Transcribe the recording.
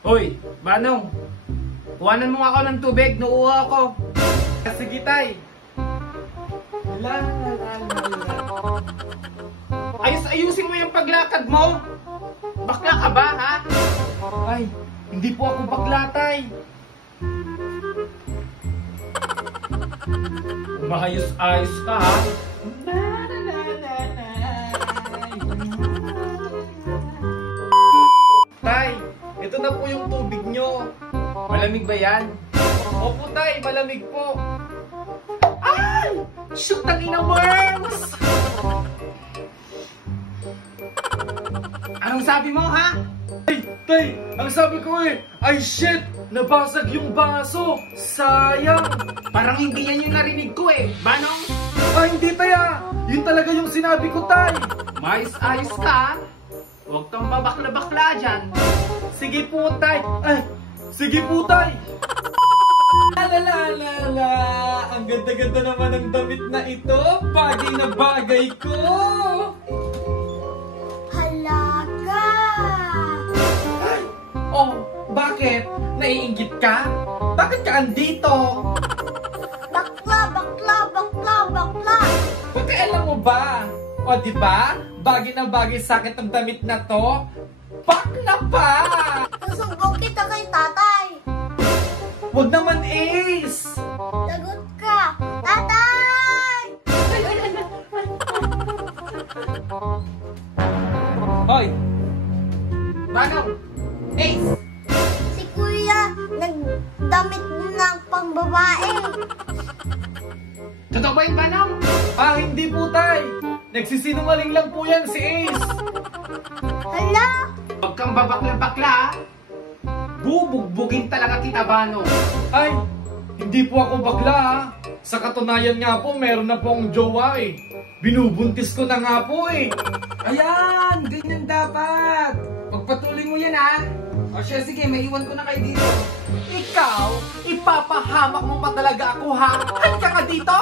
Hoy, Manong, kuhanan mo ako ng tubig, nauuha ako. Sige, tay. Ayusin mo yung paglakad mo. Bakla ka ba, ha? Ay, hindi po ako bakla, tay. Umayos-ayos ka, ha? Tay, ito na po yung tubig nyo. Malamig ba yan? Opo, tay, malamig po. Ay! Shoot, tangina worms! Anong sabi mo, ha? Tay, ang sabi ko ay shit! Nabasag yung baso! Sayang! Parang hindi yan yung narinig ko Manong? Hindi taya! Yun talaga yung sinabi ko, tay! Mais-ayos ka, huwag kang babakla-bakla dyan. Sige po, tay! Sige po, tay! Lalalala! Ang ganda-ganda naman ng damit na ito! Bagay na bagay ko! Halaga! Oh, bakit? Naiinggit ka? Bakit ka andito? Bakla, bakla, bakla, bakla! Alam mo ba? O diba? Bagay na bagay sa akin ang damit na to. Bakla pa! Susumbong kita kay tatay! Wag naman, Ace! Lagot ka! Tatay! Hoy! Manong! Ace! Si kuya nagdamit ng pangbabae. Totoo ba yung Manong? Hindi po, tay! Nagsisinungaling lang po yan si Ace! Hala! Huwag kang babakla-bakla, ha? Bubugbugin talaga kita, Manong. Ay! Hindi po ako bagla, ha? Sa katunayan nga po, meron na po akong jowa Binubuntis ko na nga po Ayan! Ganyan dapat! Pagpatuloy mo yan, ha? O siya, sige, maiwan ko na kayo dito. Ikaw, ipapahamak mo pa talaga ako, ha? Halika ka dito!